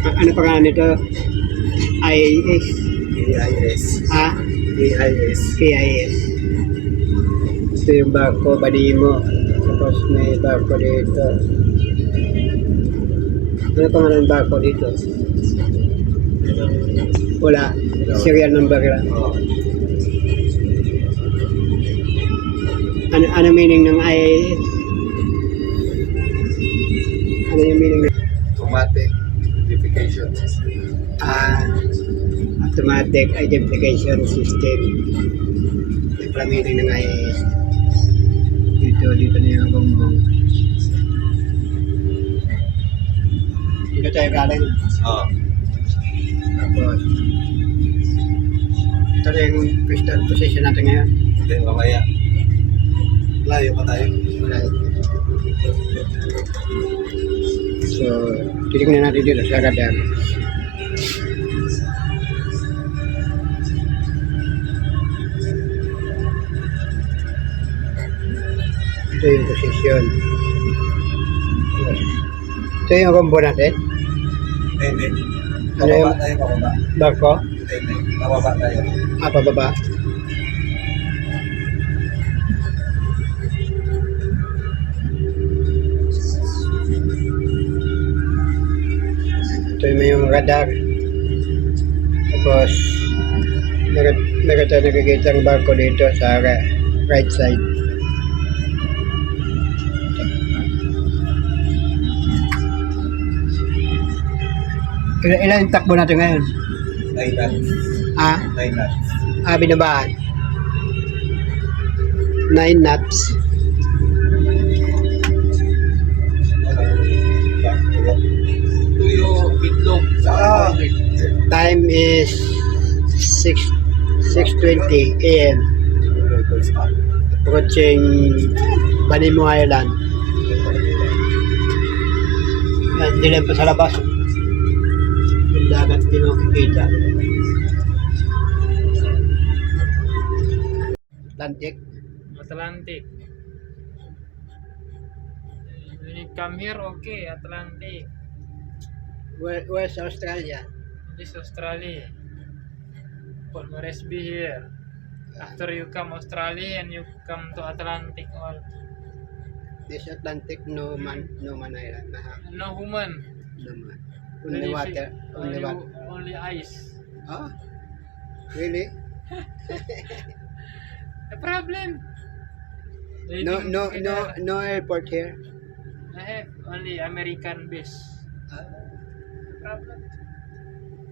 Ano pangalan nito? IAS? AIS. Ah? AIS. KIS. Ito yung barko, badi mo. Tapos may barko dito. Ano pangalan ng barko dito? Wala. Serial number lang. Oh. Ano meaning ng IAS? Ano yung meaning ng Automatic identification system. automatic identification system? Yung pala meaning ng IAS. Dito na yung bongbong. Dito tayo galing. Oh. Tapos, ito na yung position natin ngayon. Hindi, mamaya. Layo pa tayo. Wala. So, titignan natin dito sa radar. Ito yung position. Ito yung combo natin. Hindi. Ano yung- Pababa tayo, pababa. Barko. Hindi. Pababa tayo. Pababa. Ito yung radar. Tapos, meron tayo nakikita ang barko dito sa right side. Ilan yung takbo natin ngayon? 9 knots. 9 knots. Binabaan. 9 knots. Tuyo, itlog. Sa Time is 6:20 a.m. Approaching Banimo Island. Yan, dilim pa sa labas. Yung dagat din mo kikita. Atlantic. Atlantic. When you come here, okay, Atlantic. Where's Australia? This Australia. Always be here. After you come Australia and you come to Atlantic all. This Atlantic, no man island. No human. No man. Only water. Only water. Only ice. Ah? Really? The problem. No airport here. I have only American base. Problem.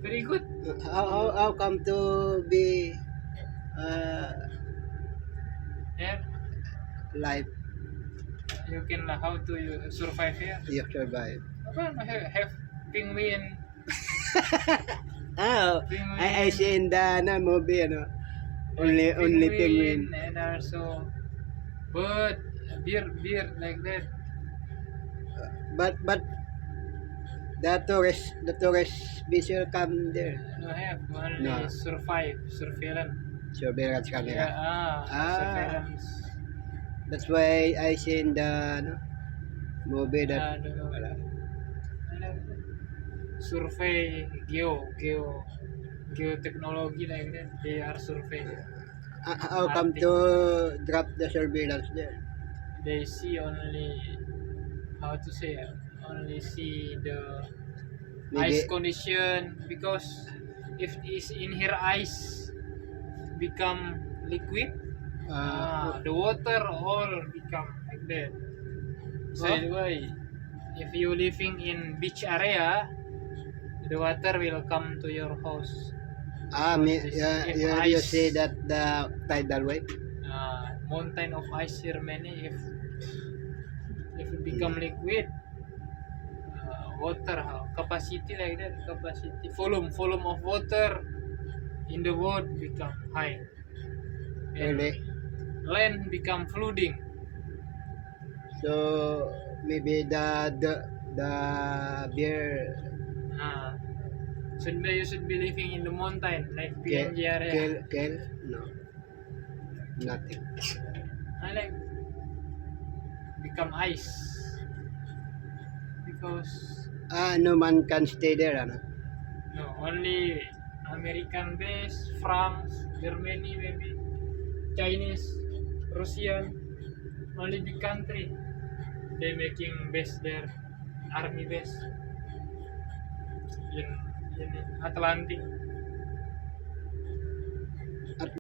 Very good. How come to be Yeah. live? You can how to you survive here. You survive. Well, have penguin. Penguin. I see in the movie, only penguin. And also bird, beer like that. But the tourist visual come there. No have only No. surveillance. Surveillance camera. Surveillance. That's why I see in the movie that wala. Survey geotechnology like that. They are survey. How come to drop the surveillance there? They see only how to say only see the ice Maybe condition because if is in here ice become liquid, the water all become like that. So Oh. anyway, if you living in beach area, the water will come to your house. you ice- see that the tidal wave? Mountain of ice here many if it become liquid, water capacity like that, capacity volume of water in the world become high and Really? land become flooding. So maybe the beer You should be living in the mountain like Ke- PNG area. Kel? No. Nothing. I like become ice because No man can stay there, ano? No, only American base, France, Germany maybe, Chinese, Russian, only big country. They making base there, army base in Atlantic.